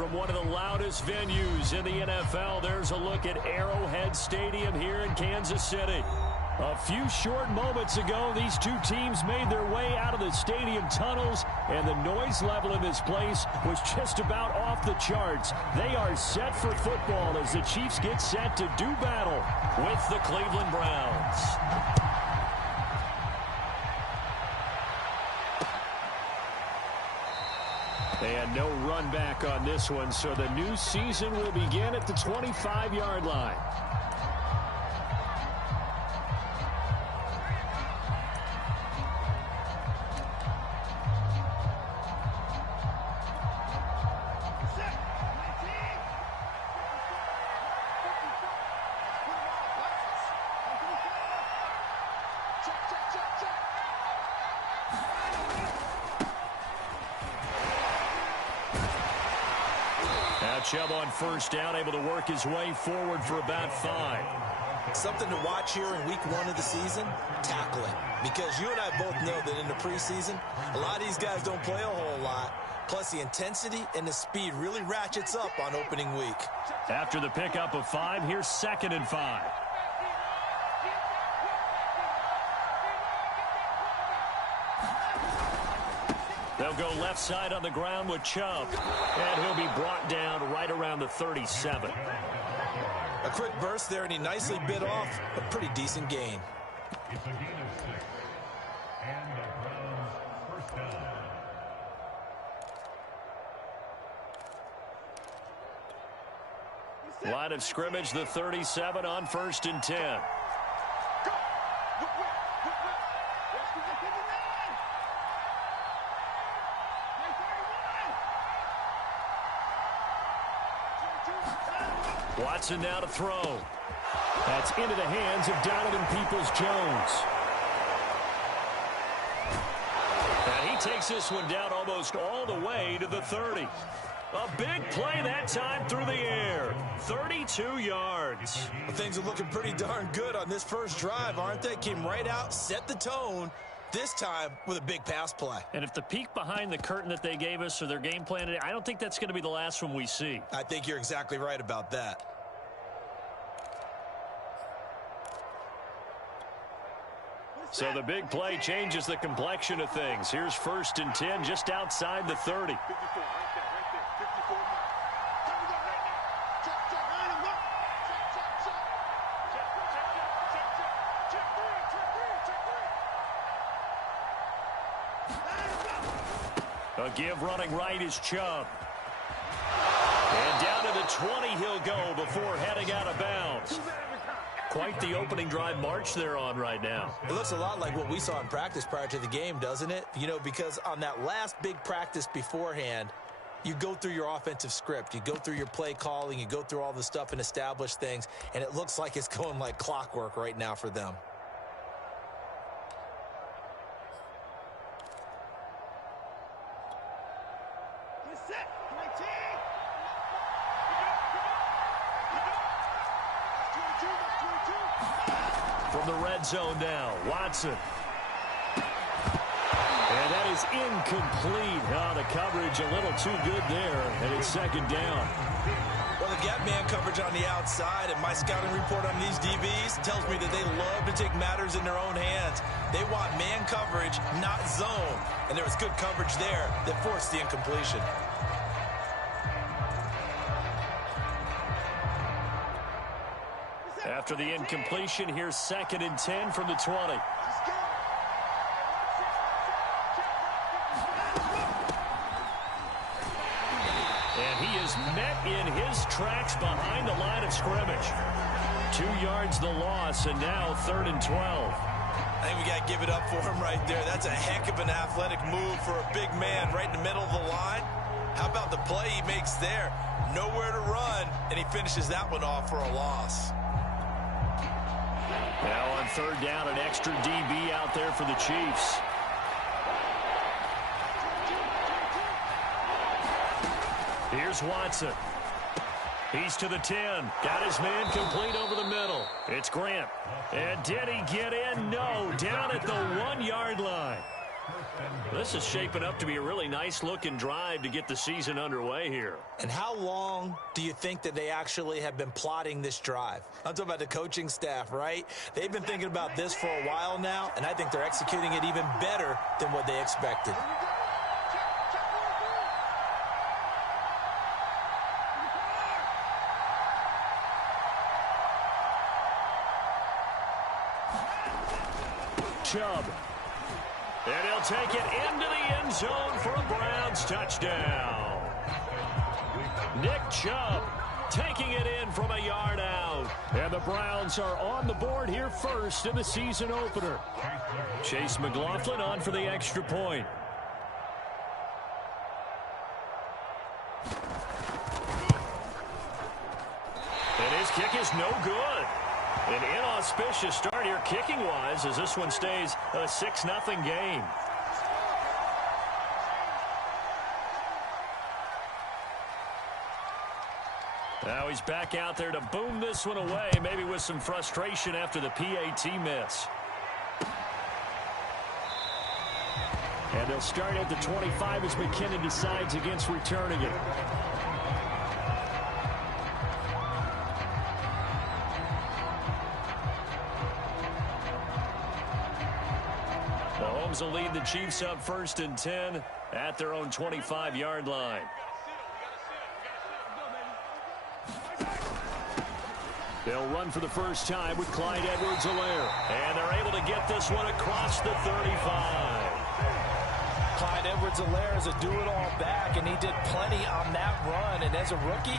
from one of the loudest venues in the NFL. There's a look at Arrowhead Stadium here in Kansas City. A few short moments ago, these two teams made their way out of the stadium tunnels, and the noise level in this place was just about off the charts. They are set for football as the Chiefs get set to do battle with the Cleveland Browns. And no run back on this one, so the new season will begin at the 25-yard line. Chubb on first down, able to work his way forward for about 5. Something to watch here in week 1 of the season, tackling. Because you and I both know that in the preseason, a lot of these guys don't play a whole lot. Plus, the intensity and the speed really ratchets up on opening week. After the pickup of 5, here's 2nd and 5. They'll go left side on the ground with Chubb. And he'll be brought down right around the 37. A quick burst there, and he nicely bit off a pretty decent gain. Line of scrimmage, the 37 on 1st and 10. Watson now to throw. That's into the hands of Donovan Peoples-Jones. And he takes this one down almost all the way to the 30. A big play that time through the air. 32 yards. Well, things are looking pretty darn good on this first drive, aren't they? Came right out, set the tone. This time with a big pass play. And if the peek behind the curtain that they gave us or their game plan today, I don't think that's going to be the last one we see. I think you're exactly right about that. So the big play changes the complexion of things. Here's 1st and 10 just outside the 30. A give running right is Chubb. And down to the 20 he'll go before heading out of bounds. Quite the opening drive march they're on right now. It looks a lot like what we saw in practice prior to the game, doesn't it? You know, because on that last big practice beforehand, you go through your offensive script. You go through your play calling. You go through all the stuff and establish things. And it looks like it's going like clockwork right now for them. From the red zone now, Watson. And that is incomplete. Oh, the coverage a little too good there, and it's 2nd down. Well, they've got man coverage on the outside, and my scouting report on these DBs tells me that they love to take matters in their own hands. They want man coverage, not zone. And there was good coverage there that forced the incompletion. After the incompletion, here's 2nd and 10 from the 20. And he is met in his tracks behind the line of scrimmage. 2 yards the loss, and now 3rd and 12. I think we got to give it up for him right there. That's a heck of an athletic move for a big man right in the middle of the line. How about the play he makes there? Nowhere to run, and he finishes that one off for a loss. Now on 3rd down, an extra DB out there for the Chiefs. Here's Watson. He's to the 10. Got his man complete over the middle. It's Grant. And did he get in? No. Down at the 1-yard line. This is shaping up to be a really nice-looking drive to get the season underway here. And how long do you think that they actually have been plotting this drive? I'm talking about the coaching staff, right? They've been thinking about this for a while now, and I think they're executing it even better than what they expected. Chubb. And he'll take it into the end zone for a Browns touchdown. Nick Chubb taking it in from a yard out. And the Browns are on the board here first in the season opener. Chase McLaughlin on for the extra point. And his kick is no good. An inauspicious start here kicking-wise as this one stays a 6-0 game. Now he's back out there to boom this one away, maybe with some frustration after the PAT miss. And they'll start at the 25 as McKinnon decides against returning it. Mahomes will lead the Chiefs up 1st and 10 at their own 25-yard line. They'll run for the first time with Clyde Edwards-Helaire. And they're able to get this one across the 35. Clyde Edwards-Helaire is a do-it-all back, and he did plenty on that run. And as a rookie,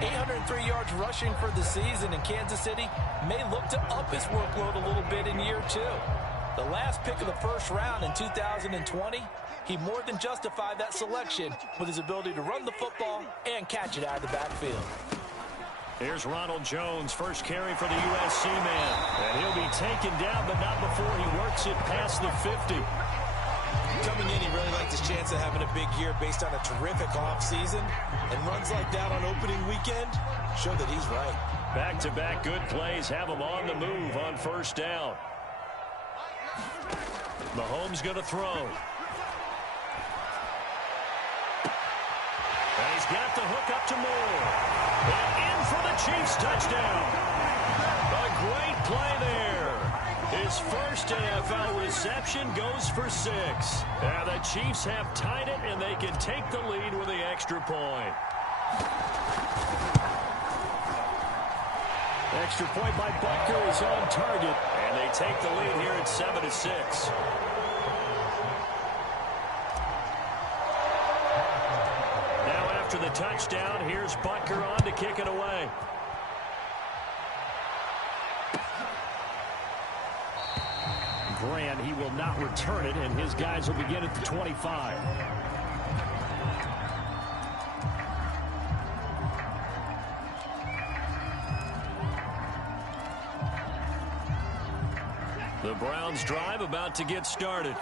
803 yards rushing for the season in Kansas City may look to up his workload a little bit in year 2. The last pick of the first round in 2020, he more than justified that selection with his ability to run the football and catch it out of the backfield. Here's Ronald Jones, first carry for the USC man. And he'll be taken down, but not before he works it past the 50. Coming in, he really liked his chance of having a big year based on a terrific offseason. And runs like that on opening weekend show that he's right. Back-to-back good plays have him on the move on first down. Mahomes going to throw. And he's got the hook up to Moore. And in for the Chiefs touchdown. A great play there. His first NFL reception goes for 6. And the Chiefs have tied it, and they can take the lead with the extra point. Extra point by Butker is on target. And they take the lead here at 7-6. Now after the touchdown, here's Butker on to kick it away. Grant, he will not return it, and his guys will begin at the 25. The Browns drive about to get started.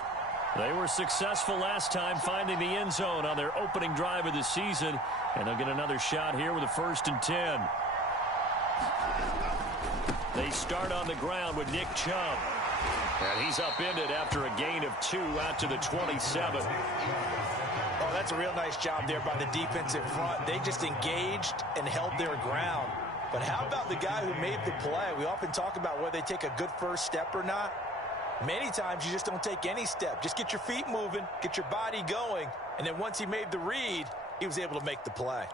They were successful last time finding the end zone on their opening drive of the season, and they'll get another shot here with a 1st and 10. They start on the ground with Nick Chubb. And he's upended after a gain of 2 out to the 27. Oh, that's a real nice job there by the defensive front. They just engaged and held their ground. But how about the guy who made the play? We often talk about whether they take a good first step or not. Many times you just don't take any step. Just get your feet moving, get your body going, and then once he made the read, he was able to make the play.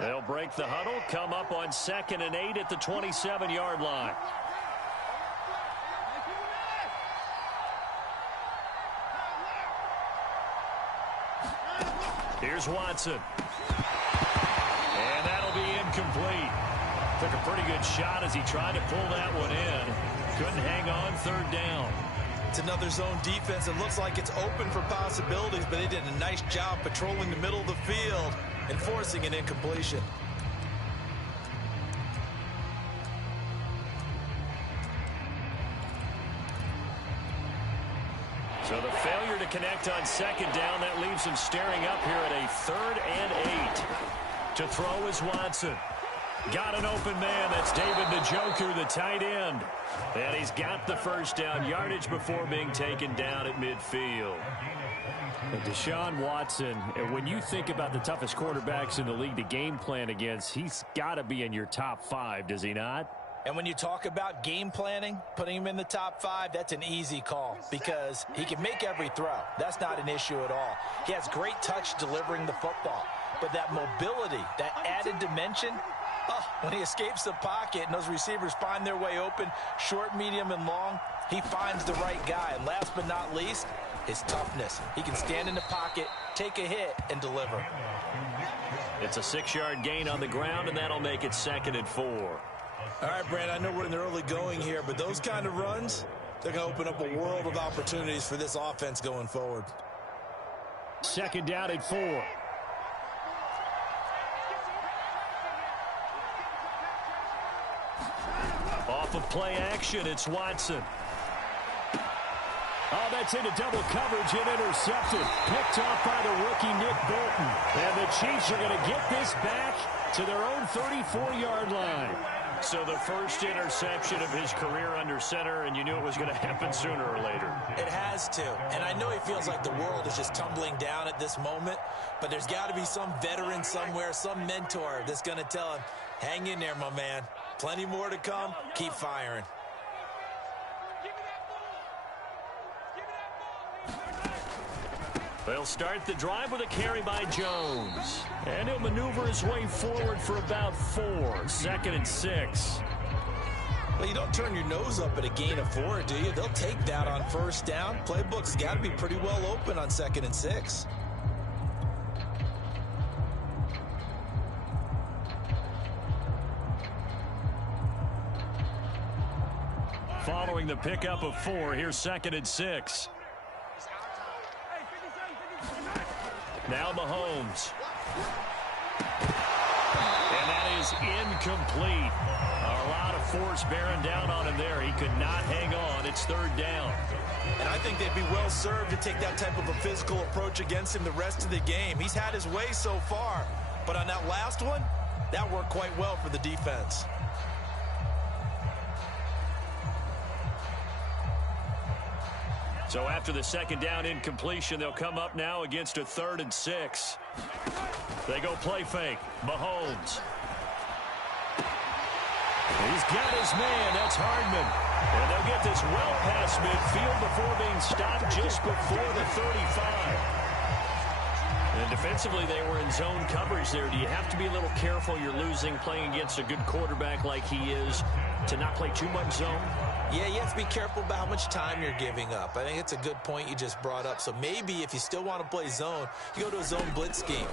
They'll break the huddle, come up on 2nd and 8 at the 27-yard line. Here's Watson. And that'll be incomplete. Took a pretty good shot as he tried to pull that one in. Couldn't hang on 3rd down. It's another zone defense. It looks like it's open for possibilities, but they did a nice job patrolling the middle of the field and forcing an incompletion. So the failure to connect on 2nd down, that leaves him staring up here at a 3rd and 8. To throw is Watson. Got an open man. That's David Njoku, the tight end. And he's got the first down yardage before being taken down at midfield. Deshaun Watson, when you think about the toughest quarterbacks in the league to game plan against, he's got to be in your top 5, does he not? And when you talk about game planning, putting him in the top 5, that's an easy call because he can make every throw. That's not an issue at all. He has great touch delivering the football. But that mobility, that added dimension, when he escapes the pocket and those receivers find their way open, short, medium, and long, he finds the right guy. And last but not least, his toughness. He can stand in the pocket, take a hit, and deliver. It's a 6-yard gain on the ground, and that'll make it 2nd and 4. All right, Brand, I know we're in the early going here, but those kind of runs, they're going to open up a world of opportunities for this offense going forward. 2nd down and 4. Off of play action, it's Watson. Oh, that's into double coverage and intercepted. Picked off by the rookie Nick Bolton. And the Chiefs are going to get this back to their own 34-yard line. So the first interception of his career under center, and you knew it was going to happen sooner or later. It has to. And I know he feels like the world is just tumbling down at this moment, but there's got to be some veteran somewhere, some mentor that's going to tell him, hang in there, my man. Plenty more to come. Keep firing. They'll start the drive with a carry by Jones. And he'll maneuver his way forward for about 4. 2nd and 6. Well, you don't turn your nose up at a gain of 4, do you? They'll take that on first down. Playbook's got to be pretty well open on 2nd and 6. Following the pickup of 4, here's 2nd and 6. Now Mahomes. And that is incomplete. A lot of force bearing down on him there. He could not hang on. It's 3rd down. And I think they'd be well served to take that type of a physical approach against him the rest of the game. He's had his way so far. But on that last one, that worked quite well for the defense. So after the 2nd down incompletion, they'll come up now against a 3rd and 6. They go play fake. Mahomes. He's got his man. That's Hardman. And they'll get this well past midfield before being stopped just before the 35. And defensively, they were in zone coverage there. Do you have to be a little careful? You're losing playing against a good quarterback like he is to not play too much zone? Yeah, you have to be careful about how much time you're giving up. I think it's a good point you just brought up. So maybe if you still want to play zone, you go to a zone blitz scheme,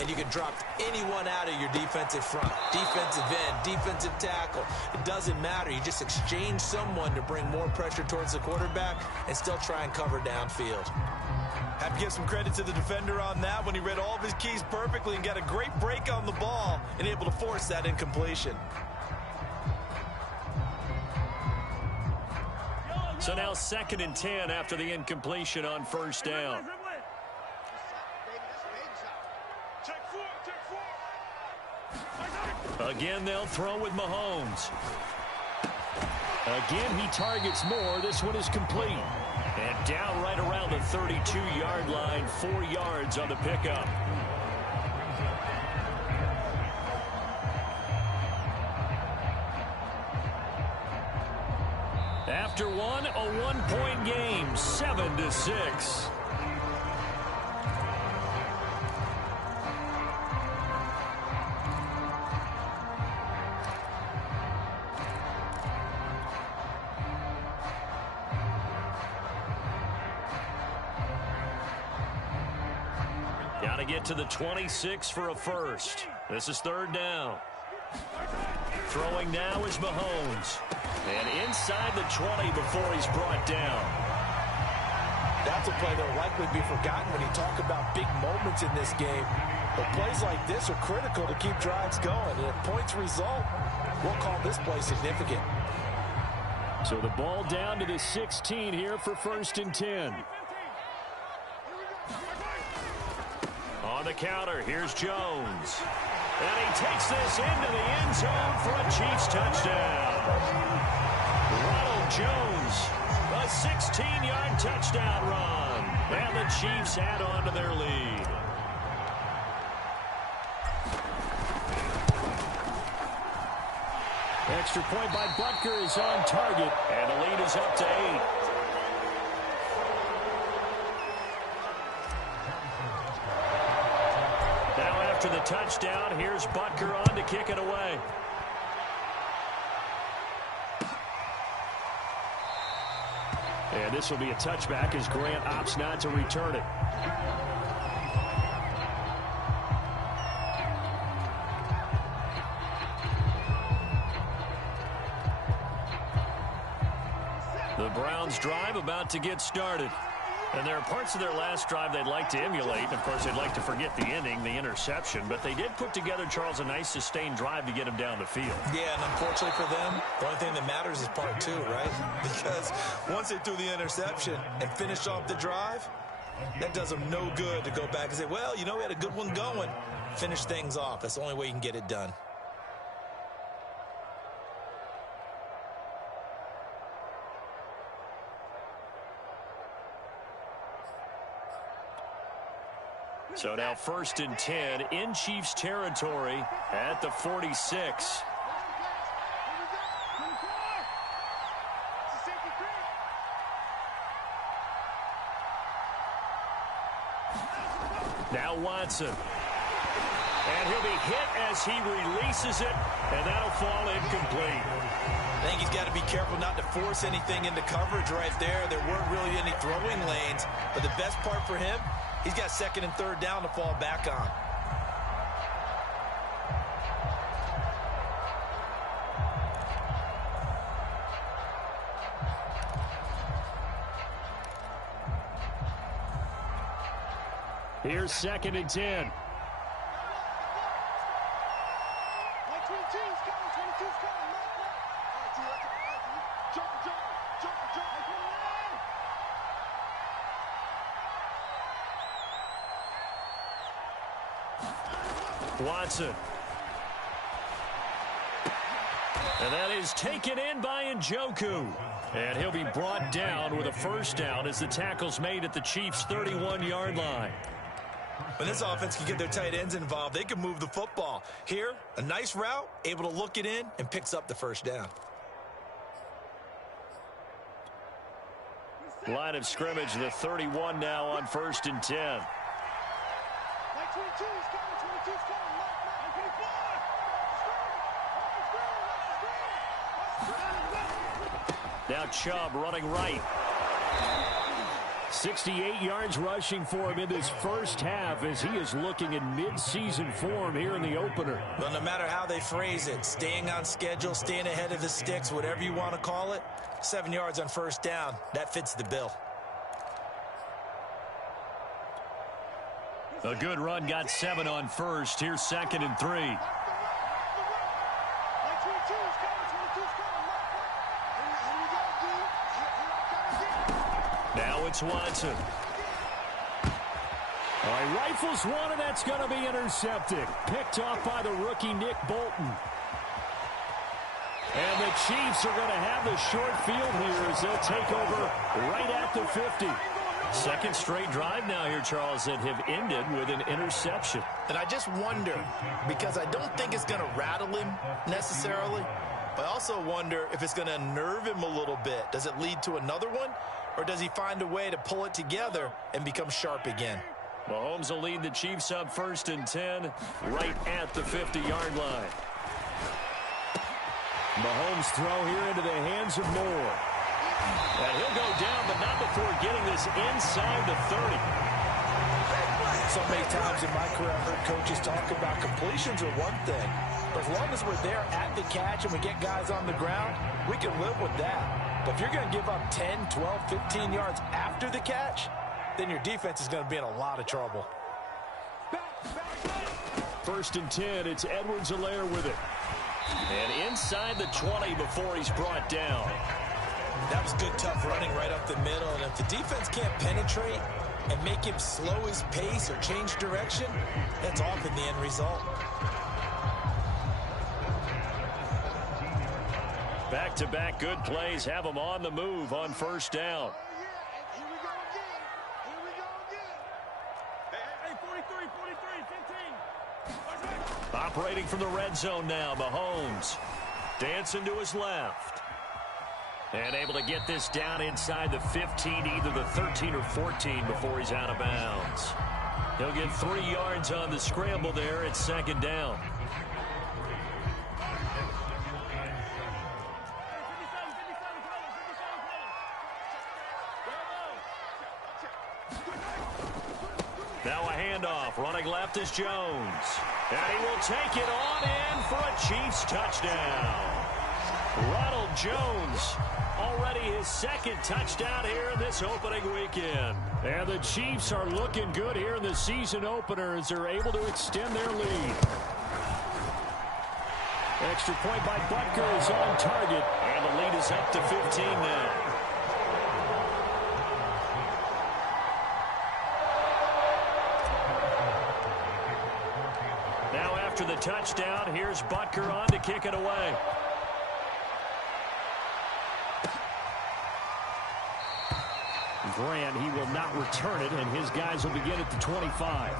and you can drop anyone out of your defensive front, defensive end, defensive tackle. It doesn't matter. You just exchange someone to bring more pressure towards the quarterback and still try and cover downfield. Have to give some credit to the defender on that when he read all of his keys perfectly and got a great break on the ball and able to force that incompletion. So now 2nd and 10 after the incompletion on first down. Again, they'll throw with Mahomes. Again, he targets more. This one is complete. And down right around the 32-yard line, 4 yards on the pickup. After one, a one-point game, 7-6. Got to get to the 26 for a first. This is 3rd down. Throwing now is Mahomes. And inside the 20 before he's brought down. That's a play that will likely be forgotten when you talk about big moments in this game. But plays like this are critical to keep drives going. And if points result, we'll call this play significant. So the ball down to the 16 here for 1st and 10. On the counter, here's Jones. And he takes this into the end zone for a Chiefs touchdown. Ronald Jones, a 16-yard touchdown run. And the Chiefs add on to their lead. Extra point by Butker is on target, and the lead is up to 8. Now after the touchdown, here's Butker on to kick it away. And this will be a touchback as Grant opts not to return it. The Browns drive about to get started. And there are parts of their last drive they'd like to emulate. Of course, they'd like to forget the ending, the interception. But they did put together, Charles, a nice sustained drive to get him down the field. Yeah, and unfortunately for them, the only thing that matters is part 2, right? Because once they threw the interception and finished off the drive, that does them no good to go back and say, well, you know, we had a good one going. Finish things off. That's the only way you can get it done. So now 1st and 10 in Chiefs territory at the 46. Now Watson. And he'll be hit as he releases it, and that'll fall incomplete. I think he's got to be careful not to force anything into coverage right there. There weren't really any throwing lanes, but the best part for him, he's got 2nd and 3rd down to fall back on. Here's 2nd and 10. Watson. And that is taken in by Njoku. And he'll be brought down with a 1st down as the tackle's made at the Chiefs' 31-yard line. When this offense can get their tight ends involved, they can move the football. Here, a nice route, able to look it in, and picks up the 1st down. Line of scrimmage, the 31 now on 1st and 10. Now Chubb running right. 68 yards rushing for him in this 1st half as he is looking in mid-season form here in the opener. Well, no matter how they phrase it, staying on schedule, staying ahead of the sticks, whatever you want to call it, 7 yards on 1st down, that fits the bill. A good run, got 7 on 1st. Here's 2nd and 3. Now it's Watson. All right, rifles one, and that's going to be intercepted. Picked off by the rookie Nick Bolton. And the Chiefs are going to have the short field here as they'll take over right at the 50. 2nd straight drive now here, Charles, that have ended with an interception. And I just wonder, because I don't think it's going to rattle him necessarily, but I also wonder if it's going to unnerve him a little bit. Does it lead to another one, or does he find a way to pull it together and become sharp again? Mahomes will lead the Chiefs up 1st and 10 right at the 50-yard line. Mahomes throw here into the hands of Moore. And he'll go down, but not before getting this inside the 30. So many times in my career, I've heard coaches talk about completions are one thing. But as long as we're there at the catch and we get guys on the ground, we can live with that. But if you're going to give up 10, 12, 15 yards after the catch, then your defense is going to be in a lot of trouble. 1st and 10, it's Edwards-Helaire with it. And inside the 20 before he's brought down. That was good, tough running right up the middle. And if the defense can't penetrate and make him slow his pace or change direction, that's often the end result. Back-to-back good plays have them on the move on first down. Operating from the red zone now, Mahomes. Dancing to his left. And able to get this down inside the 15, either the 13 or 14 before he's out of bounds. He'll get 3 yards on the scramble there at second down. Now a handoff. Running left is Jones. And he will take it on in for a Chiefs touchdown. Ronald Jones, already his second touchdown here in this opening weekend. And the Chiefs are looking good here in the season opener as they're able to extend their lead. Extra point by Butker is on target. And the lead is up to 15 now. Now after the touchdown, here's Butker on to kick it away. Grant, he will not return it, and his guys will begin at the 25.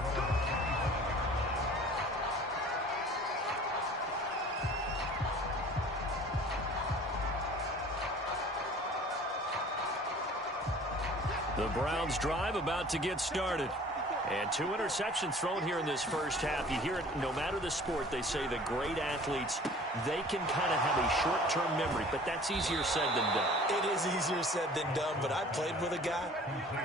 The Browns drive about to get started. And 2 interceptions thrown here in this first half. You hear it no matter the sport. They say the great athletes, they can kind of have a short-term memory, but that's easier said than done. It is easier said than done, but I played with a guy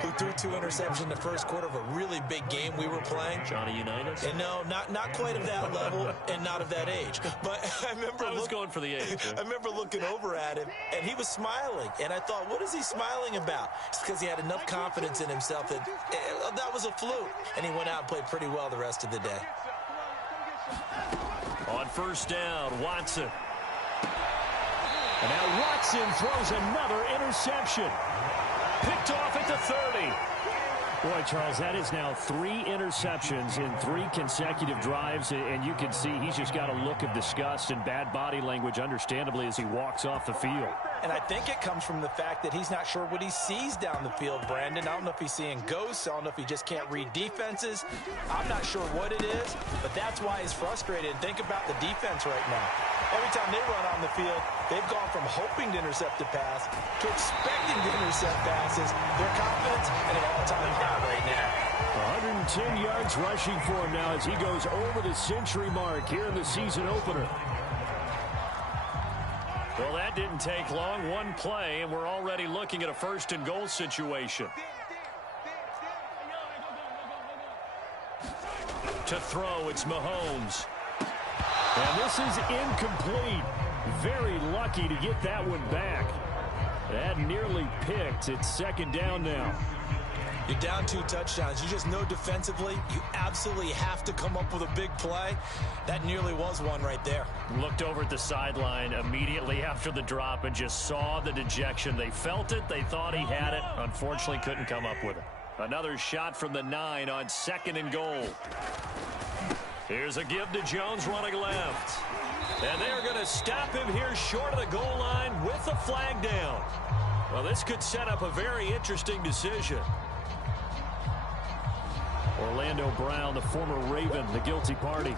who threw 2 interceptions in the first quarter of a really big game we were playing. Johnny Unitas? And no, not quite of that level and not of that age. But I was going for the age. I remember looking over at him, and he was smiling. And I thought, what is he smiling about? It's because he had enough confidence in himself that that was a fluke. And he went out and played pretty well the rest of the day. On first down, Watson. And now Watson throws another interception. Picked off at the 30. Boy, Charles, that is now 3 interceptions in 3 consecutive drives, and you can see he's just got a look of disgust and bad body language, understandably, as he walks off the field. And I think it comes from the fact that he's not sure what he sees down the field, Brandon. I don't know if he's seeing ghosts. I don't know if he just can't read defenses. I'm not sure what it is, but that's why he's frustrated. Think about the defense right now. Every time they run on the field, they've gone from hoping to intercept a pass to expecting to intercept passes. Their confidence at an all-time high right now. 110 yards rushing for him now as he goes over the century mark here in the season opener. Well, that didn't take long. 1 play, and we're already looking at a first and goal situation. To throw, it's Mahomes. And this is incomplete. Very lucky to get that one back. That nearly picked. It's second down now. You're down 2 touchdowns. You just know defensively you absolutely have to come up with a big play. That nearly was one right there. Looked over at the sideline immediately after the drop and just saw the dejection. They felt it. They thought he had it. Unfortunately, couldn't come up with it. Another shot from the 9 on second and goal. Here's a give to Jones running left. And they're going to stop him here short of the goal line with the flag down. Well, this could set up a very interesting decision. Orlando Brown, the former Raven, the guilty party.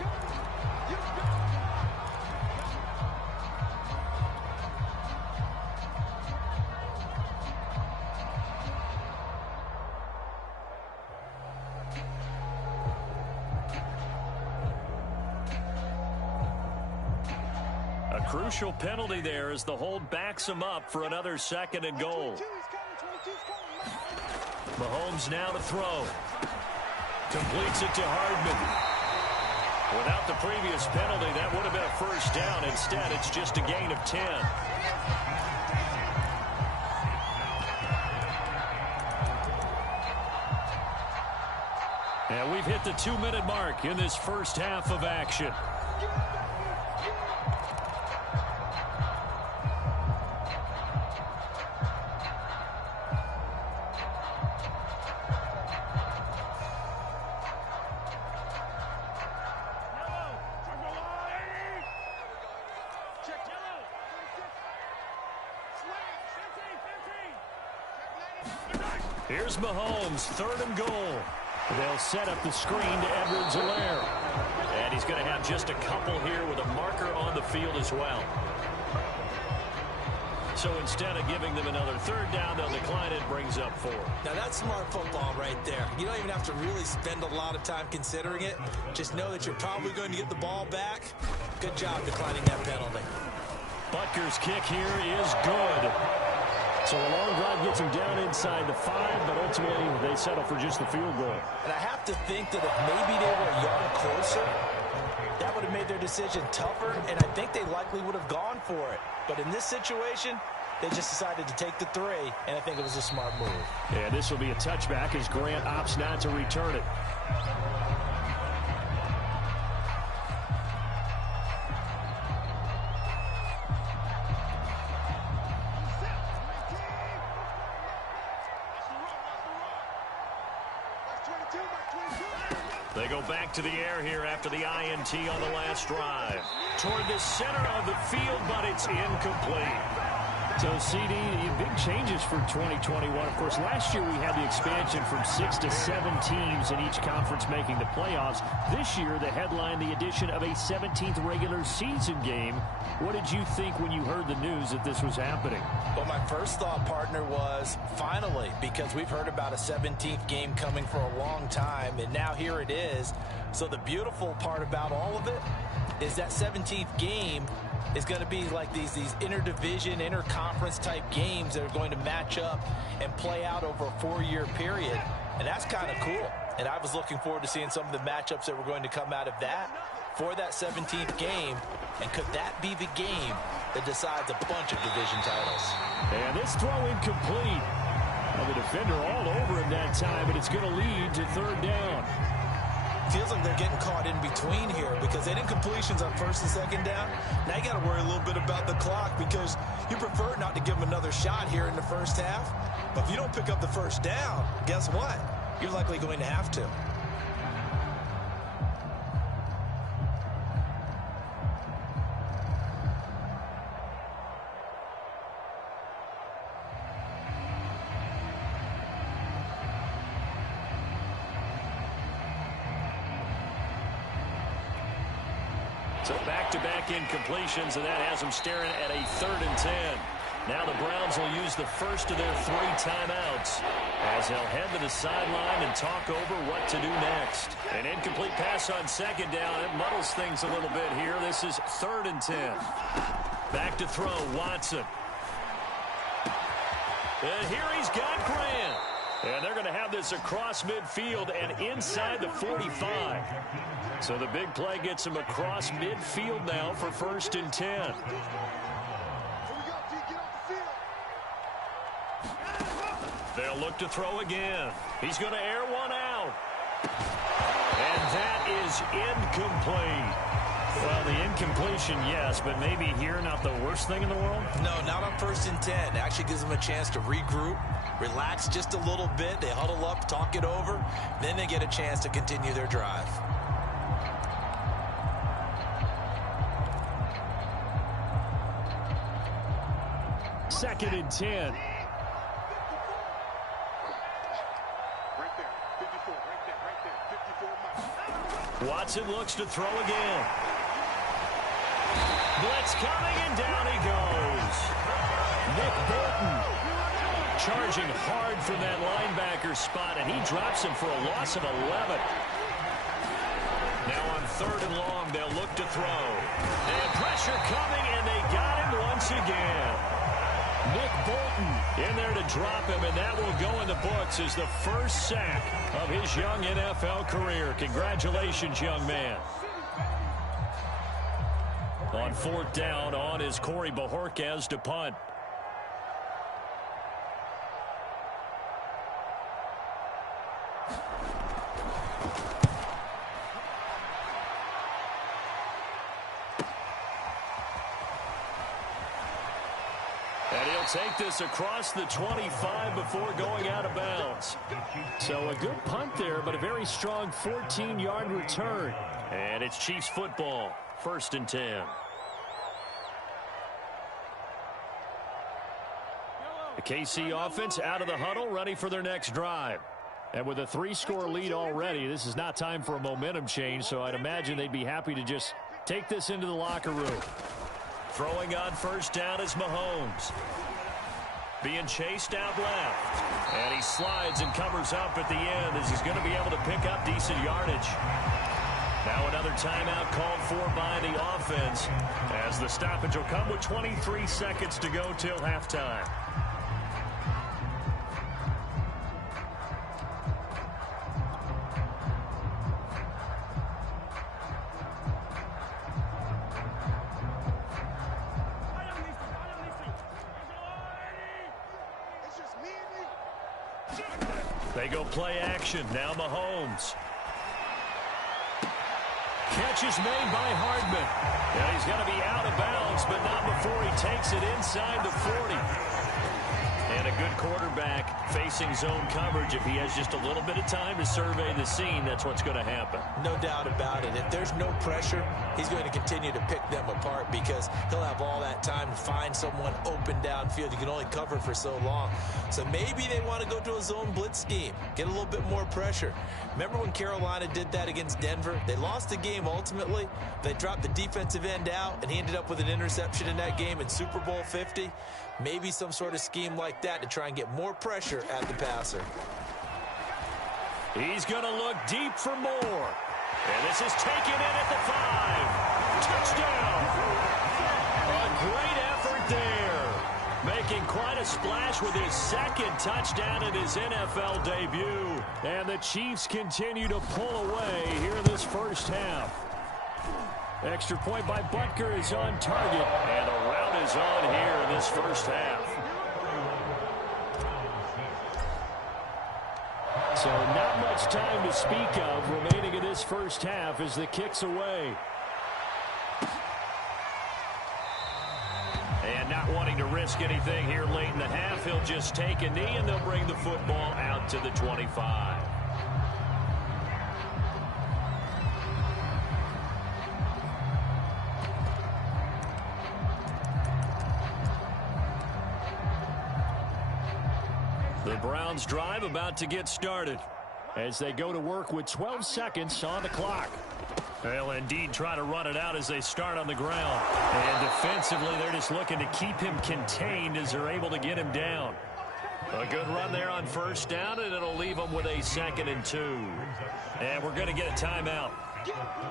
A crucial penalty there as the hold backs him up for another second and goal. Mahomes now to throw. Completes it to Hardman. Without the previous penalty, that would have been a first down. Instead, it's just a gain of 10. And we've hit the 2-minute mark in this first half of action. Here's Mahomes, 3rd and goal. They'll set up the screen to Edwards-Helaire. And he's going to have just a couple here with a marker on the field as well. So instead of giving them another 3rd down, they'll decline it, brings up 4. Now that's smart football right there. You don't even have to really spend a lot of time considering it. Just know that you're probably going to get the ball back. Good job declining that penalty. Butker's kick here is good. So a long drive gets him down inside the 5, but ultimately they settle for just the field goal. And I have to think that if maybe they were a yard closer, that would have made their decision tougher, and I think they likely would have gone for it. But in this situation, they just decided to take the 3, and I think it was a smart move. Yeah, this will be a touchback as Grant opts not to return it. They go back to the air here after the INT on the last drive. Toward the center of the field, but it's incomplete. So, CD, big changes for 2021. Of course, last year we had the expansion from 6 to 7 teams in each conference making the playoffs. This year, the headline, the addition of a 17th regular season game. What did you think when you heard the news that this was happening? Well, my first thought, partner, was finally, because we've heard about a 17th game coming for a long time, and now here it is. So the beautiful part about all of it is that 17th game is going to be like these interdivision, interconference type games that are going to match up and play out over a 4-year period. And that's kind of cool. And I was looking forward to seeing some of the matchups that were going to come out of that for that 17th game. And could that be the game that decides a bunch of division titles? And this throw incomplete. Well, the defender all over him that time, but it's going to lead to 3rd down. Feels like they're getting caught in between here because they did incompletions on 1st and 2nd down. Now you got to worry a little bit about the clock because you prefer not to give them another shot here in the first half. But if you don't pick up the 1st down, guess what? You're likely going to have to. So back-to-back incompletions, and that has them staring at a 3rd and 10. Now the Browns will use the first of their 3 timeouts as they'll head to the sideline and talk over what to do next. An incomplete pass on 2nd down. It muddles things a little bit here. This is 3rd and 10. Back to throw, Watson. And here he's got Grant. And they're going to have this across midfield and inside the 45. So the big play gets him across midfield now for 1st and 10. They'll look to throw again. He's going to air one out. And that is incomplete. Well, the incompletion, yes, but maybe here not the worst thing in the world? No, not on 1st and 10. It actually gives them a chance to regroup, relax just a little bit. They huddle up, talk it over. Then they get a chance to continue their drive. Second and 10. Watson looks to throw again. Blitz coming, and down he goes. Nick Bolton charging hard from that linebacker spot, and he drops him for a loss of 11. Now on 3rd and long, they'll look to throw. And pressure coming, and they got him once again. Nick Bolton in there to drop him, and that will go in the books as the first sack of his young NFL career. Congratulations, young man. On 4th down, on is Corey Bojorquez to punt. And he'll take this across the 25 before going out of bounds. So a good punt there, but a very strong 14-yard return. And it's Chiefs football, 1st and 10. The KC offense out of the huddle, ready for their next drive. And with a 3-score lead already, this is not time for a momentum change, so I'd imagine they'd be happy to just take this into the locker room. Throwing on first down is Mahomes. Being chased out left. And he slides and covers up at the end as he's going to be able to pick up decent yardage. Now another timeout called for by the offense as the stoppage will come with 23 seconds to go till halftime. They go play action. Now Mahomes. Catch is made by Hardman. And he's got to be out of bounds, but not before he takes it inside the 40. And a good quarterback facing zone coverage. If he has just a little bit of time to survey the scene, that's what's going to happen. No doubt about it. If there's no pressure, he's going to continue to pick them apart because he'll have all that time to find someone open downfield. You can only cover for so long. So maybe they want to go to a zone blitz scheme, get a little bit more pressure. Remember when Carolina did that against Denver? They lost the game ultimately. They dropped the defensive end out, and he ended up with an interception in that game in Super Bowl 50. Maybe some sort of scheme like that to try and get more pressure at the passer. He's going to look deep for more. And this is taken in at the 5. Touchdown. A great effort there. Making quite a splash with his second touchdown in his NFL debut. And the Chiefs continue to pull away here in this first half. Extra point by Butker is on target. And the rout is on here in this first half. So not much time to speak of remaining in this first half as the kick's away. And not wanting to risk anything here late in the half, he'll just take a knee and they'll bring the football out to the 25. The Browns drive about to get started as they go to work with 12 seconds on the clock. They'll indeed try to run it out as they start on the ground. And defensively, they're just looking to keep him contained as they're able to get him down. A good run there on first down, and it'll leave them with a 2nd and 2. And we're going to get a timeout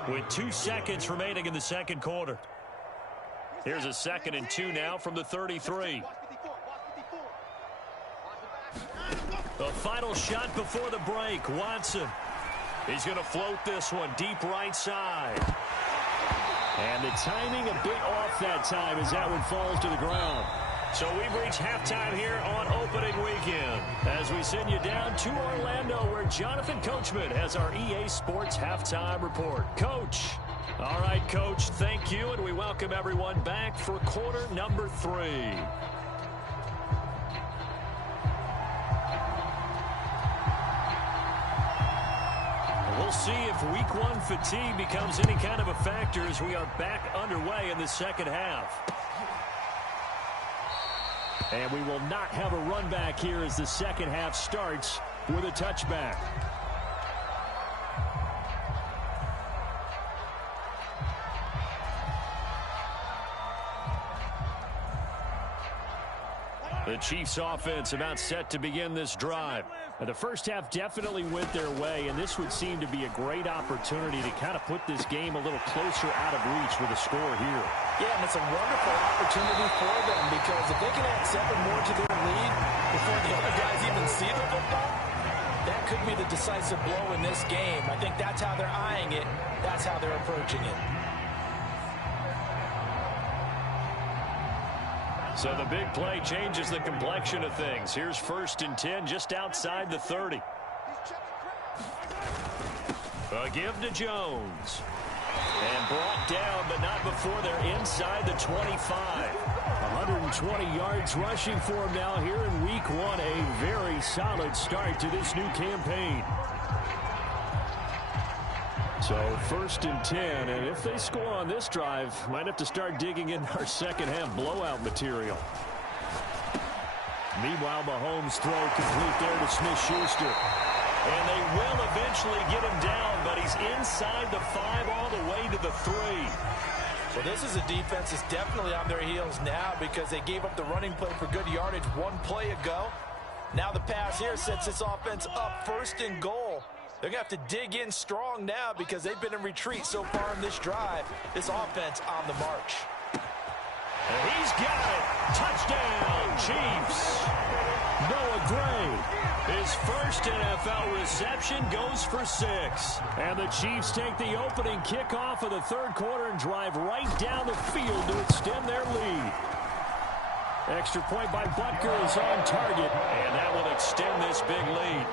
with 2 seconds remaining in the second quarter. Here's a 2nd and 2 now from the 33. The final shot before the break. Watson. He's going to float this one deep right side. And the timing a bit off that time as that one falls to the ground. So we've reached halftime here on opening weekend as we send you down to Orlando where Jonathan Coachman has our EA Sports halftime report. Coach. All right, Coach, thank you, and we welcome everyone back for quarter number 3. We'll see if week 1 fatigue becomes any kind of a factor as we are back underway in the second half. And we will not have a run back here as the second half starts with a touchback. The Chiefs offense about set to begin this drive. The first half definitely went their way, and this would seem to be a great opportunity to kind of put this game a little closer out of reach with a score here. Yeah, and it's a wonderful opportunity for them because if they can add 7 more to their lead before the other guys even see the football, that could be the decisive blow in this game. I think that's how they're eyeing it. That's how they're approaching it. So the big play changes the complexion of things. Here's 1st and 10 just outside the 30. A give to Jones. And brought down, but not before they're inside the 25. 120 yards rushing for him now here in week 1. A very solid start to this new campaign. So 1st and 10, and if they score on this drive, might have to start digging in our second half blowout material. Meanwhile, Mahomes' throw complete there to Smith-Schuster. And they will eventually get him down, but he's inside the 5 all the way to the 3. Well, this is a defense that's definitely on their heels now because they gave up the running play for good yardage one play ago. Now the pass here sets this offense up 1st and goal. They're going to have to dig in strong now because they've been in retreat so far in this drive. This offense on the march. And he's got it. Touchdown, Chiefs. Noah Gray, his first NFL reception, goes for 6. And the Chiefs take the opening kickoff of the 3rd quarter and drive right down the field to extend their lead. Extra point by Butker is on target, and that will extend this big lead.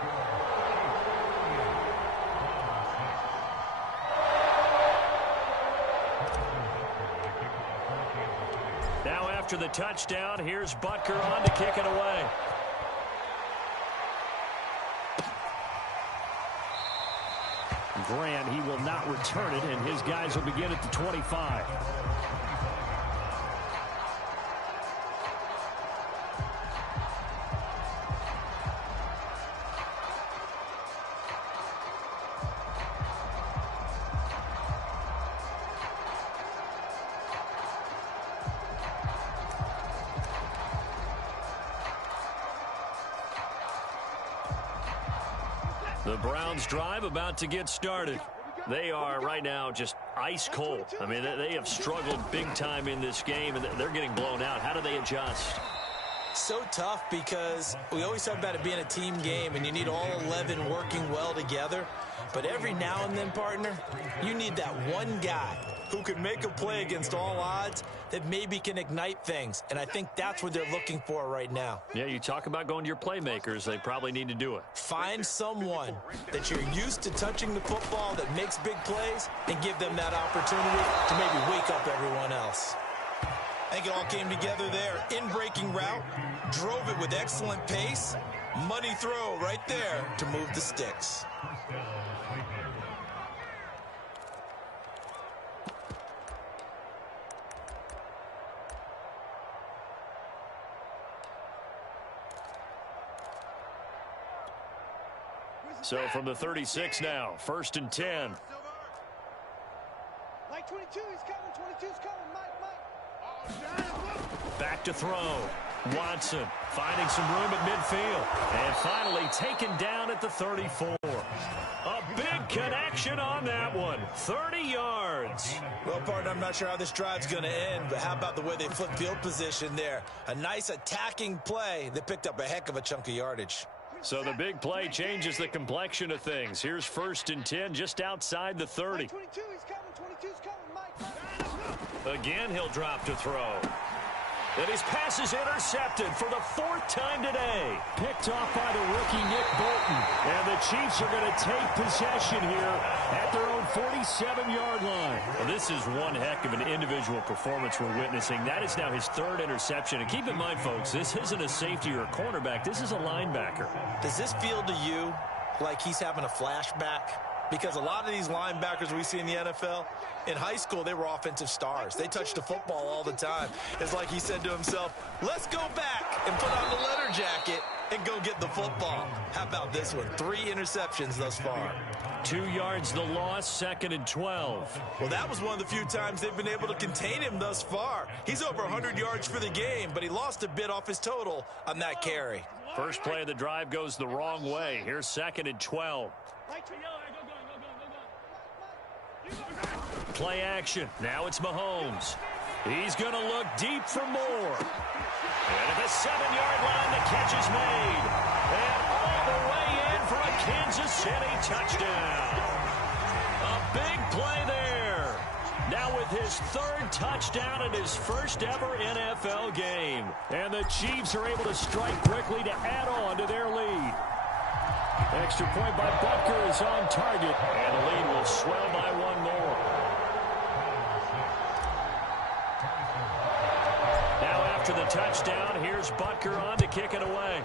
Now after the touchdown, here's Butker on to kick it away. Grant, he will not return it, and his guys will begin at the 25. The Browns drive about to get started. They are right now just ice cold. I mean, they have struggled big time in this game, and they're getting blown out. How do they adjust? So tough because we always talk about it being a team game, and you need all 11 working well together. But every now and then, partner, you need that one guy who can make a play against all odds that maybe can ignite things. And I think that's what they're looking for right now. Yeah, you talk about going to your playmakers. They probably need to do it. Find someone that you're used to touching the football that makes big plays and give them that opportunity to maybe wake up everyone else. I think it all came together there. In-breaking route, drove it with excellent pace. Money throw right there to move the sticks. So from the 36 now, 1st and 10. Mike 22, he's coming, 22's coming, Mike. Back to throw. Watson finding some room at midfield. And finally taken down at the 34. A big connection on that one. 30 yards. Well, partner, I'm not sure how this drive's going to end, but how about the way they flip field position there? A nice attacking play that picked up a heck of a chunk of yardage. So the big play changes the complexion of things. Here's 1st and 10 just outside the 30. 22, he's coming, 22's coming, Mike. Again, he'll drop to throw. And his pass is intercepted for the 4th time today. Picked off by the rookie Nick Bolton. And the Chiefs are going to take possession here at their own 47-yard line. Well, this is one heck of an individual performance we're witnessing. That is now his 3rd interception. And keep in mind, folks, this isn't a safety or a cornerback. This is a linebacker. Does this feel to you like he's having a flashback? Because a lot of these linebackers we see in the NFL, in high school, they were offensive stars. They touched the football all the time. It's like he said to himself, let's go back and put on the leather jacket and go get the football. How about this one? 3 interceptions thus far. 2 yards the loss, 2nd and 12. Well, that was one of the few times they've been able to contain him thus far. He's over 100 yards for the game, but he lost a bit off his total on that carry. First play of the drive goes the wrong way. Here's 2nd and 12. Play action. Now it's Mahomes. He's going to look deep for more. And at the 7-yard line, the catch is made. And all the way in for a Kansas City touchdown. A big play there. Now with his 3rd touchdown in his first ever NFL game. And the Chiefs are able to strike quickly to add on to their lead. Extra point by Butker is on target. And the lead will swell by 1 more. Now after the touchdown, here's Butker on to kick it away.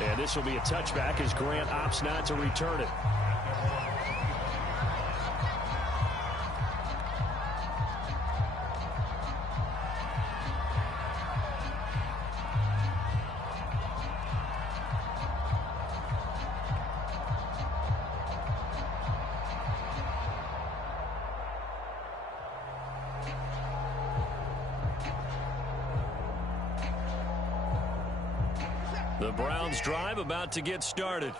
And this will be a touchback as Grant opts not to return it. The Browns drive about to get started.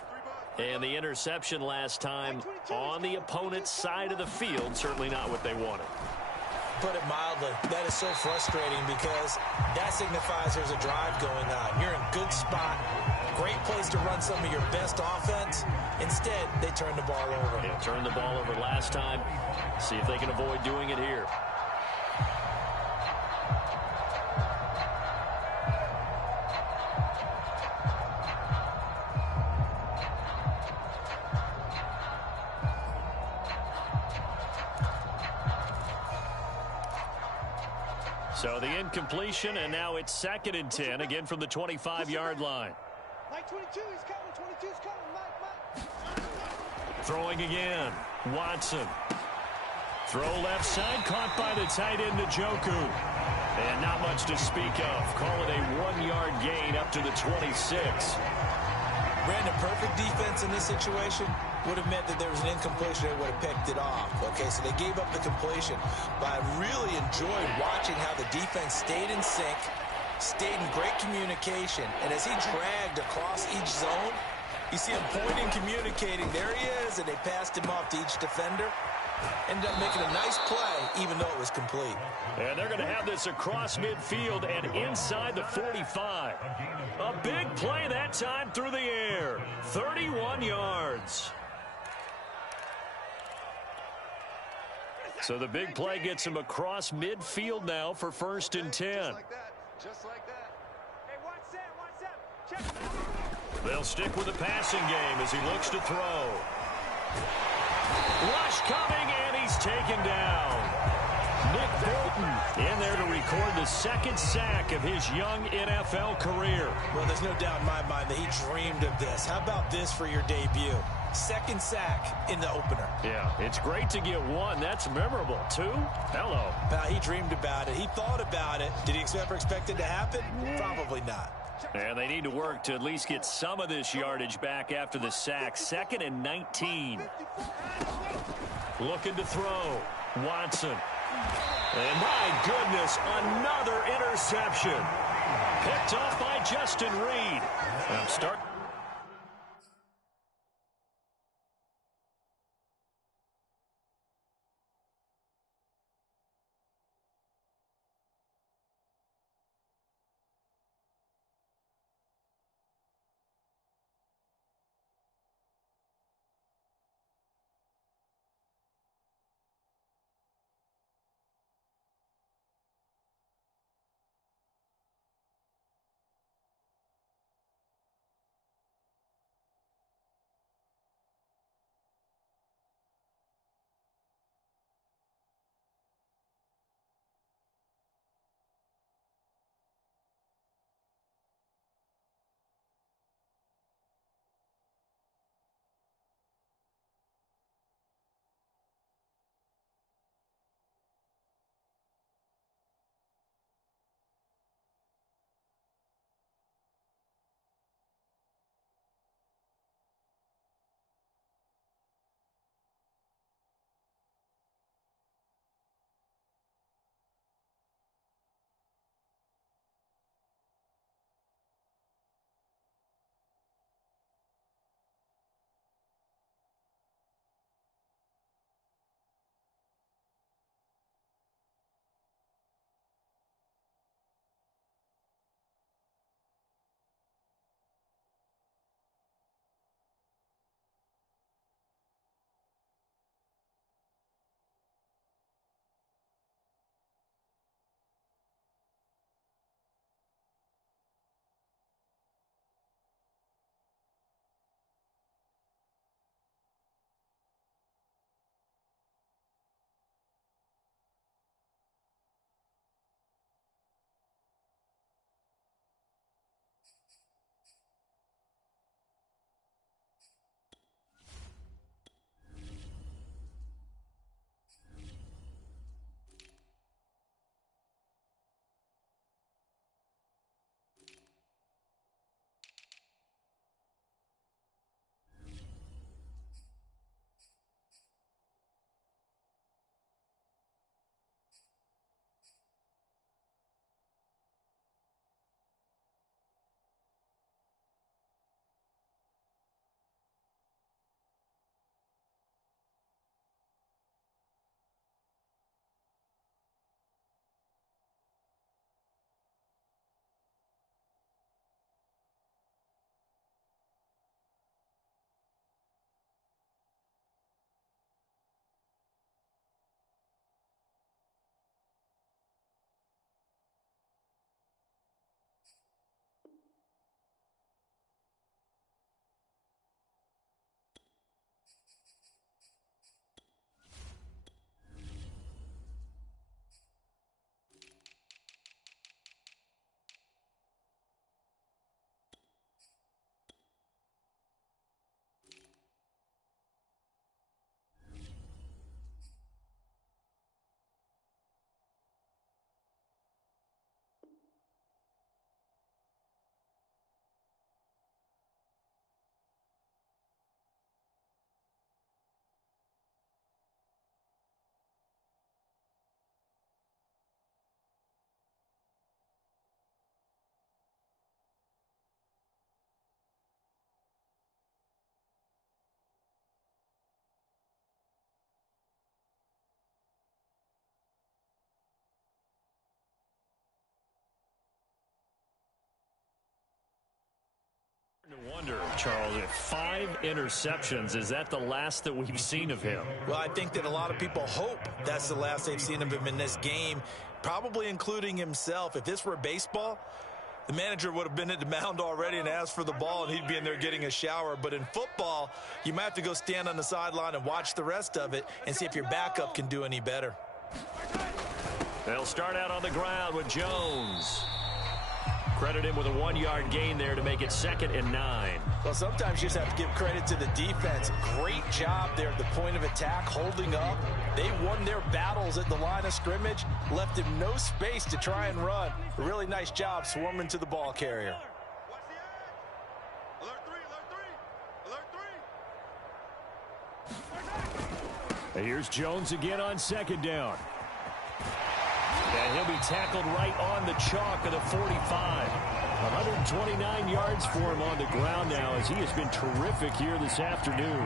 And the interception last time on the opponent's side of the field, certainly not what they wanted. Put it mildly, that is so frustrating because that signifies there's a drive going on. You're in good spot, great place to run some of your best offense. Instead, they turn the ball over. Yeah, turned the ball over last time. See if they can avoid doing it here. So the incompletion, and now it's 2nd and 10, again from the 25-yard line. Mike 22 is coming. 22 is coming. Mike. Throwing again. Watson. Throw left side, caught by the tight end Njoku. And not much to speak of. Call it a 1-yard gain up to the 26. Brandon, perfect defense in this situation would have meant that there was an incompletion. They would have picked it off. Okay, so they gave up the completion. But I really enjoyed watching how the defense stayed in sync, stayed in great communication. And as he dragged across each zone, you see him pointing, communicating. There he is, and they passed him off to each defender. Ended up making a nice play, even though it was complete. And they're going to have this across midfield and inside the 45. A big play that time through the air. 31 yards. So the big play gets him across midfield now for 1st and 10. Just like that. Just like that. Hey, watch that. Check. They'll stick with the passing game as he looks to throw. Rush coming, and he's taken down. Nick Bolton in there to record the 2nd sack of his young NFL career. Well, there's no doubt in my mind that he dreamed of this. How about this for your debut? 2nd sack in the opener. Yeah, it's great to get 1. That's memorable. 2? Hello. Now, he dreamed about it. He thought about it. Did he ever expect it to happen? Probably not. And they need to work to at least get some of this yardage back after the sack. 2nd and 19. Looking to throw. Watson. And my goodness, another interception. Picked off by Justin Reed. Start. Wonder, Charles, 5 interceptions, is that the last that we've seen of him? Well, I think that a lot of people hope that's the last they've seen of him in this game, probably including himself. If this were baseball, the manager would have been at the mound already and asked for the ball, and he'd be in there getting a shower. But in football, you might have to go stand on the sideline and watch the rest of it and see if your backup can do any better. They'll start out on the ground with Jones. Credit him with a 1-yard gain there to make it 2nd and 9. Well, sometimes you just have to give credit to the defense. Great job there at the point of attack, holding up. They won their battles at the line of scrimmage, left him no space to try and run. A really nice job swarming to the ball carrier. Here's Jones again on 2nd down. And he'll be tackled right on the chalk of the 45. 129 yards for him on the ground now, as he has been terrific here this afternoon.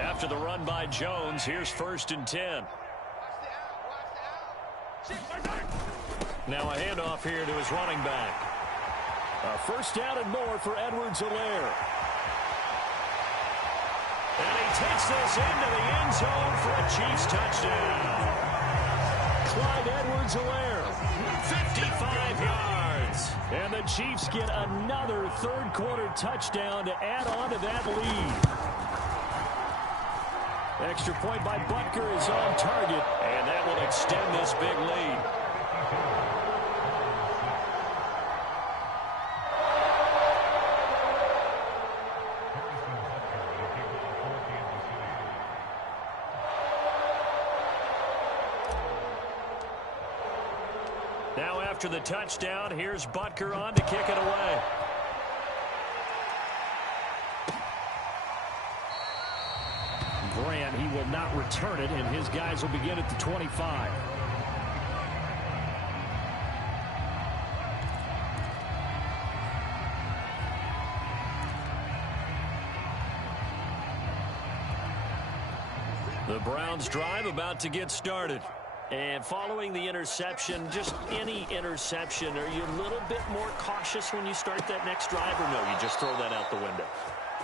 After the run by Jones, here's 1st and 10. Now a handoff here to his running back. A 1st down and more for Edwards-Helaire. And he takes this into the end zone for a Chiefs touchdown. Clyde Edwards-Helaire, 55 yards. And the Chiefs get another 3rd-quarter touchdown to add on to that lead. Extra point by Butker is on target, and that will extend this big lead. Now after the touchdown, here's Butker on to kick it away. Grant, he will not return it, and his guys will begin at the 25. The Browns drive about to get started. And following the interception, just any interception, are you a little bit more cautious when you start that next drive, or no, you just throw that out the window?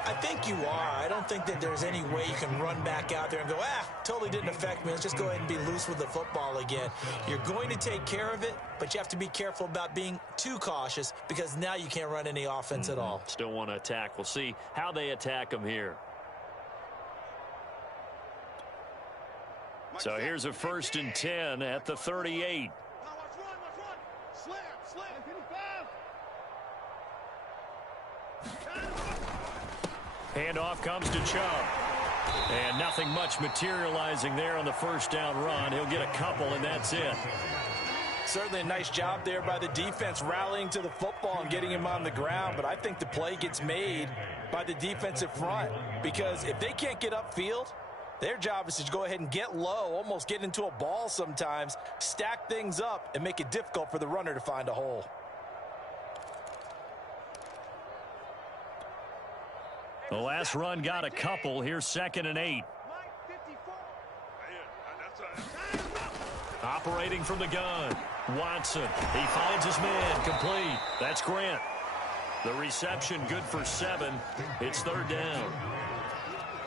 I think you are. I don't think that there's any way you can run back out there and go, totally didn't affect me. Let's just go ahead and be loose with the football again. You're going to take care of it, but you have to be careful about being too cautious, because now you can't run any offense at all. Still want to attack. We'll see how they attack them here. So here's a 1st and 10 at the 38. Handoff comes to Chubb. And nothing much materializing there on the 1st down run. He'll get a couple, and that's it. Certainly a nice job there by the defense, rallying to the football and getting him on the ground. But I think the play gets made by the defensive front, because if they can't get upfield, their job is to go ahead and get low, almost get into a ball sometimes, stack things up, and make it difficult for the runner to find a hole. The last run got a couple. Here's 2nd and 8. Operating from the gun. Watson. He finds his man. Complete. That's Grant. The reception good for 7. It's 3rd down.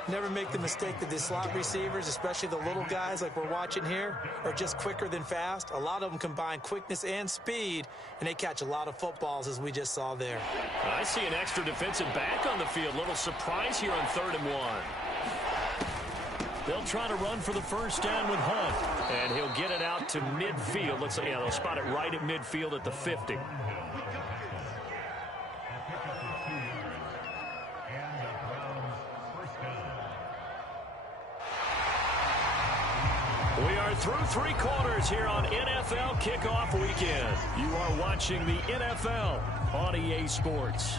Never make the mistake that the slot receivers, especially the little guys like we're watching here, are just quicker than fast. A lot of them combine quickness and speed, and they catch a lot of footballs, as we just saw there. I see an extra defensive back on the field. Little surprise here on 3rd and 1. They'll try to run for the 1st down with Hunt, and he'll get it out to midfield. Looks like, they'll spot it right at midfield at the 50. We are through 3 quarters here on NFL Kickoff Weekend. You are watching the NFL on EA Sports.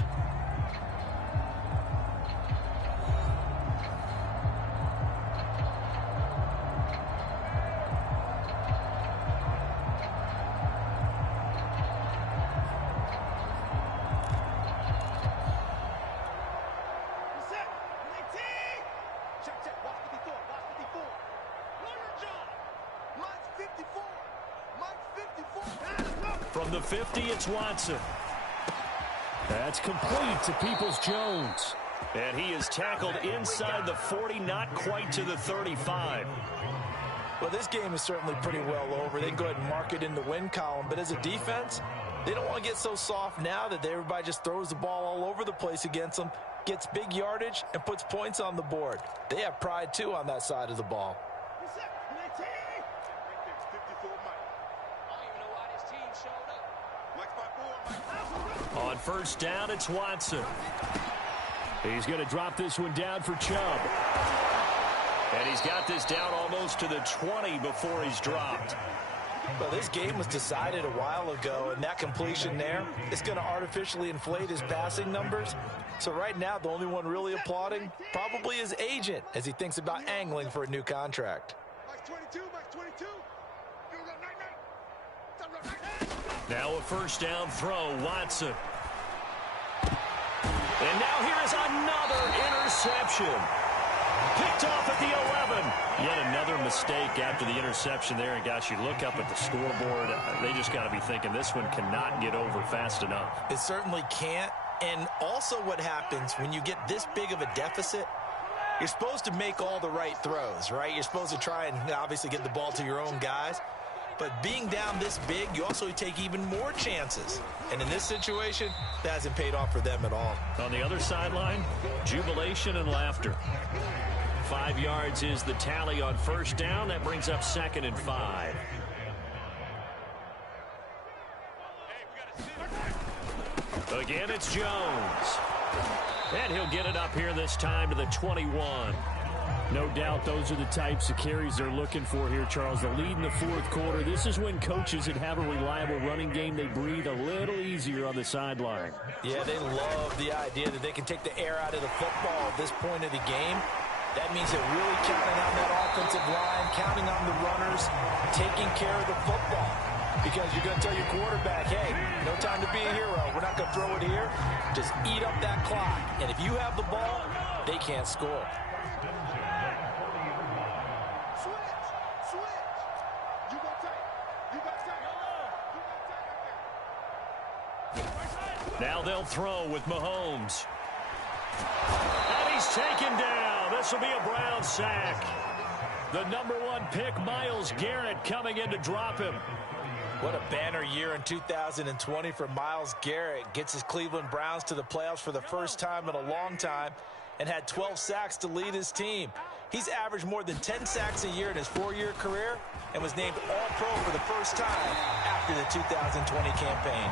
the 50, it's Watson. That's complete to Peoples-Jones. And he is tackled inside the 40, not quite to the 35. Well, this game is certainly pretty well over. They can go ahead and mark it in the win column. But as a defense, they don't want to get so soft now that everybody just throws the ball all over the place against them, gets big yardage, and puts points on the board. They have pride, too, on that side of the ball. On first down, it's Watson. He's going to drop this one down for Chubb. And he's got this down almost to the 20 before he's dropped. Well, this game was decided a while ago, and that completion there is going to artificially inflate his passing numbers. So right now, the only one really applauding probably his agent as he thinks about angling for a new contract. Now a first down throw, Watson. And now here is another interception. Picked off at the 11. Yet another mistake after the interception there. And gosh, you look up at the scoreboard, they just got to be thinking this one cannot get over fast enough. It certainly can't. And also what happens when you get this big of a deficit, you're supposed to make all the right throws, right? You're supposed to try and obviously get the ball to your own guys. But being down this big, you also take even more chances. And in this situation, that hasn't paid off for them at all. On the other sideline, jubilation and laughter. 5 yards is the tally on first down. That brings up 2nd and 5. Again, it's Jones. And he'll get it up here this time to the 21. No doubt those are the types of carries they're looking for here, Charles. The lead in the fourth quarter. This is when coaches that have a reliable running game, they breathe a little easier on the sideline. Yeah, they love the idea that they can take the air out of the football at this point of the game. That means they're really counting on that offensive line, counting on the runners, taking care of the football. Because you're going to tell your quarterback, hey, no time to be a hero. We're not going to throw it here. Just eat up that clock. And if you have the ball, they can't score. Now they'll throw with Mahomes. And he's taken down. This will be a Brown sack. The #1 pick, Myles Garrett, coming in to drop him. What a banner year in 2020 for Myles Garrett. Gets his Cleveland Browns to the playoffs for the first time in a long time and had 12 sacks to lead his team. He's averaged more than 10 sacks a year in his 4-year career and was named All-Pro for the first time after the 2020 campaign.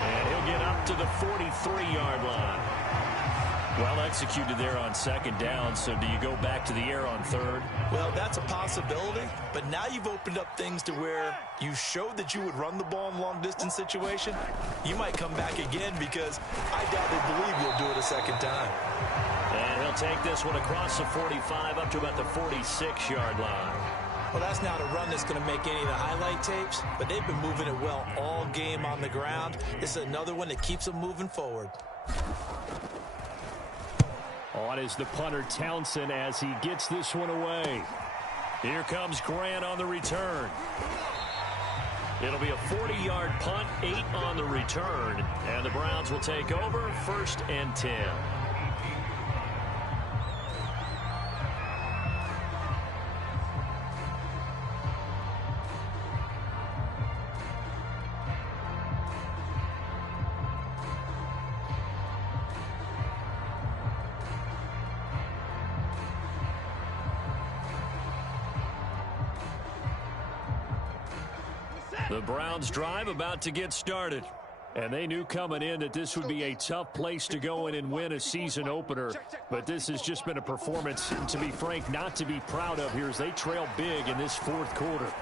And he'll get up to the 43-yard line. Well executed there on 2nd down, so do you go back to the air on 3rd? Well, that's a possibility, but now you've opened up things to where you showed that you would run the ball in long-distance situation. You might come back again because I doubt they believe you'll do it a second time. And he'll take this one across the 45 up to about the 46-yard line. Well, that's not a run that's going to make any of the highlight tapes, but they've been moving it well all game on the ground. This is another one that keeps them moving forward. On is the punter Townsend as he gets this one away. Here comes Grant on the return. It'll be a 40-yard punt, 8 on the return, and the Browns will take over 1st and 10. The Browns drive about to get started. And they knew coming in that this would be a tough place to go in and win a season opener. But this has just been a performance, to be frank, not to be proud of here as they trail big in this fourth quarter.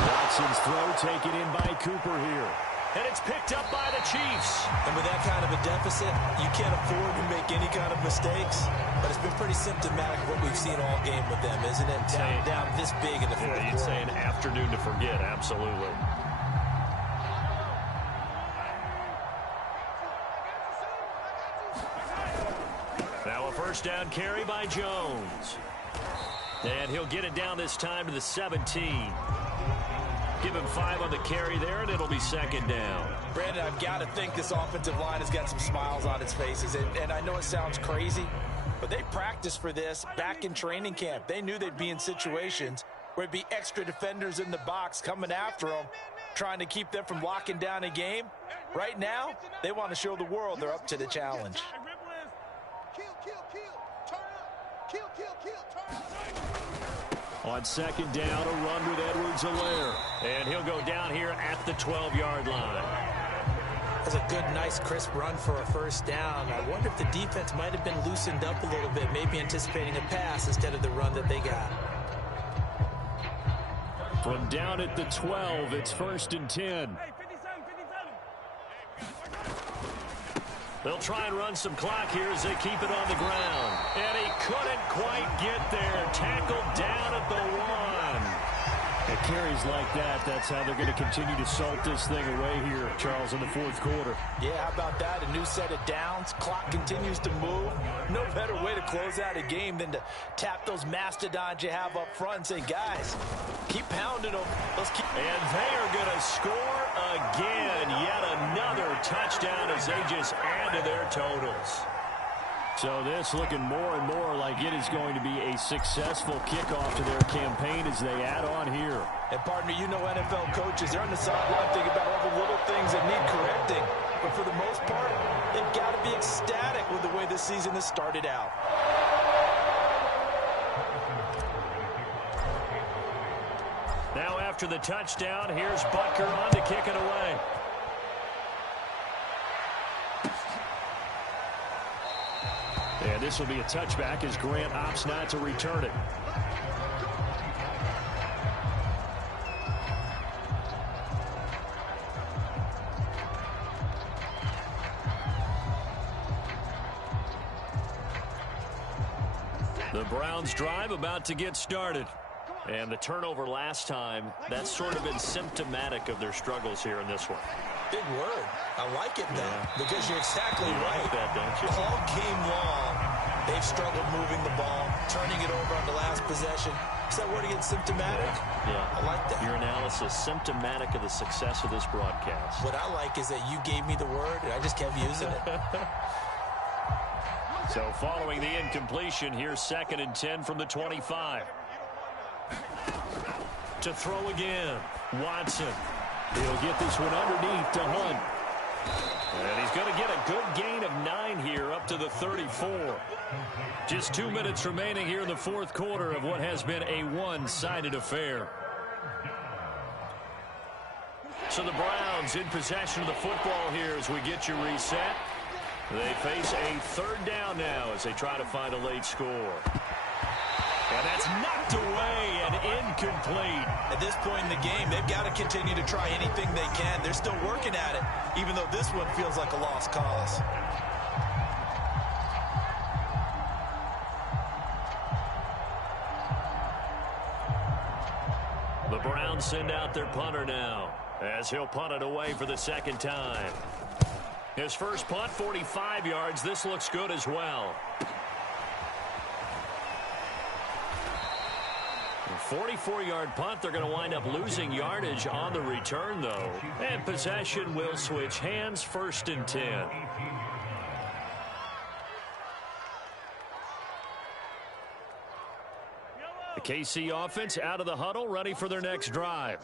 Watson's throw taken in by Cooper here. And it's picked up by the Chiefs. And with that kind of a deficit, you can't afford to make any kind of mistakes. But it's been pretty symptomatic of what we've seen all game with them, isn't it? Down this big in the fourth quarter. You'd say an afternoon to forget, absolutely. Now a first down carry by Jones. And he'll get it down this time to the 17. Give him 5 on the carry there, and it'll be second down. Brandon, I've got to think this offensive line has got some smiles on its faces. And I know it sounds crazy, but they practiced for this back in training camp. They knew they'd be in situations where it'd be extra defenders in the box coming after them, trying to keep them from locking down a game. Right now, they want to show the world they're up to the challenge. On second down, a run with Edwards-Helaire. And he'll go down here at the 12-yard line. That's a good, nice, crisp run for a first down. I wonder if the defense might have been loosened up a little bit, maybe anticipating a pass instead of the run that they got. From down at the 12, it's 1st and 10. They'll try and run some clock here as they keep it on the ground. And he couldn't quite get there. Tackled down at the 1. It carries like that. That's how they're going to continue to salt this thing away here, Charles, in the 4th quarter. Yeah, how about that? A new set of downs. Clock continues to move. No better way to close out a game than to tap those mastodons you have up front and say, guys, keep pounding them. Let's keep. And they are going to score again. Yet another touchdown as they just add to their totals. So this looking more and more like it is going to be a successful kickoff to their campaign as they add on here. And pardon me, you know NFL coaches, they're on the sideline thinking about all the little things that need correcting. But for the most part, they've got to be ecstatic with the way this season has started out. Now after the touchdown, here's Butker on to kick it away. And this will be a touchback as Grant opts not to return it. The Browns drive about to get started. And the turnover last time, that's sort of been symptomatic of their struggles here in this one. Big word. I like it, though, because you're exactly right. Like that, don't you? All game long, they've struggled moving the ball, turning it over on the last possession. Is that word again, symptomatic? Yeah. I like that. Your analysis, symptomatic of the success of this broadcast. What I like is that you gave me the word, and I just kept using it. So following the incompletion, here's 2nd and 10 from the 25. To throw again, Watson. He'll get this one underneath to Hunt. And he's going to get a good gain of 9 here up to the 34. Just 2 minutes remaining here in the 4th quarter of what has been a one-sided affair. So the Browns in possession of the football here as we get you reset. They face a 3rd down now as they try to find a late score. And that's knocked away and incomplete. At this point in the game, they've got to continue to try anything they can. They're still working at it, even though this one feels like a lost cause. The Browns send out their punter now as he'll punt it away for the 2nd time. His first punt, 45 yards. This looks good as well. 44-yard punt. They're going to wind up losing yardage on the return, though. And possession will switch hands, 1st and 10. The KC offense out of the huddle, ready for their next drive.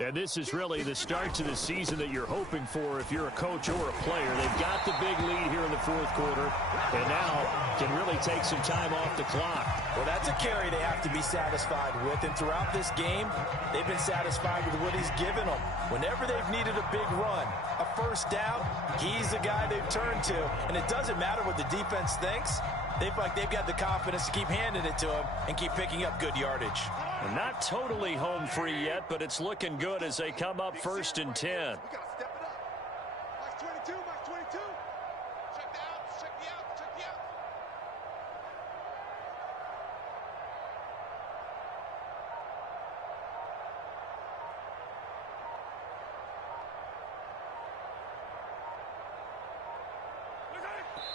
And this is really the start to the season that you're hoping for if you're a coach or a player. They've got the big lead here in the 4th quarter, and now can really take some time off the clock. Well, that's a carry they have to be satisfied with, and throughout this game, they've been satisfied with what he's given them. Whenever they've needed a big run, a first down, he's the guy they've turned to, and it doesn't matter what the defense thinks. They've got the confidence to keep handing it to him and keep picking up good yardage. And not totally home free yet, but it's looking good as they come up 1st and 10. We got to step it up. Max 22, Max 22. Check the outs, check the outs, check the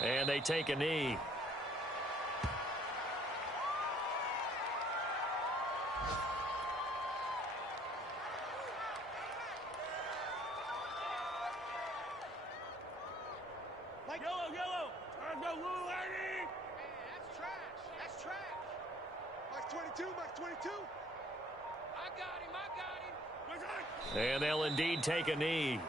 outs. And they take a knee. Yellow, yellow. There's no little lady. Man, that's trash. That's trash. Max 22, Max 22. I got him. And they'll indeed take a knee.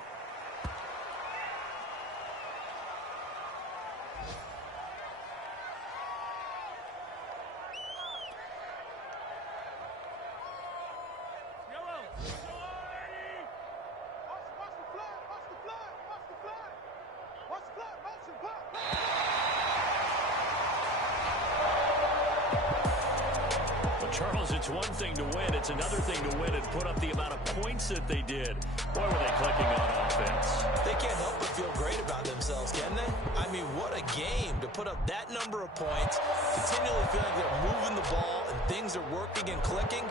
Charles, it's one thing to win. It's another thing to win and put up the amount of points that they did. Boy, were they clicking on offense. They can't help but feel great about themselves, can they? I mean, what a game to put up that number of points, continually feeling they're moving the ball and things are working and clicking.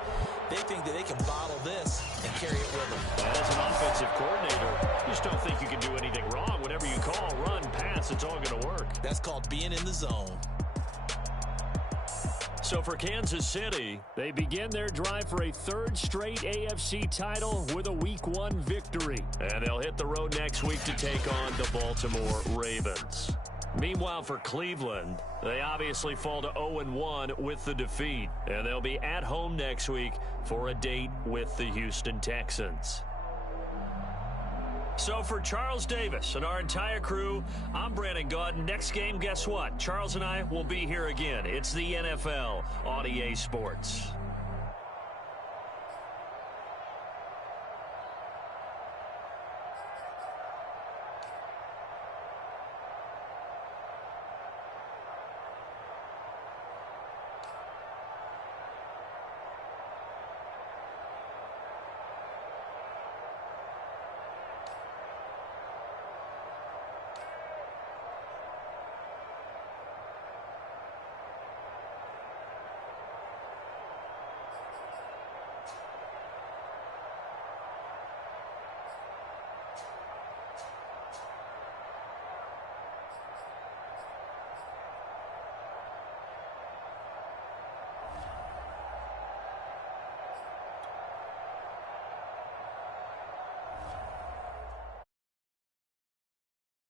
They think that they can bottle this and carry it with them. As an offensive coordinator, you just don't think you can do anything wrong. Whatever you call, run, pass, it's all going to work. That's called being in the zone. So for Kansas City, they begin their drive for a third straight AFC title with a Week 1 victory. And they'll hit the road next week to take on the Baltimore Ravens. Meanwhile, for Cleveland, they obviously fall to 0-1 with the defeat. And they'll be at home next week for a date with the Houston Texans. So for Charles Davis and our entire crew, I'm Brandon Gaudin. Next game, guess what? Charles and I will be here again. It's the NFL on EA Sports.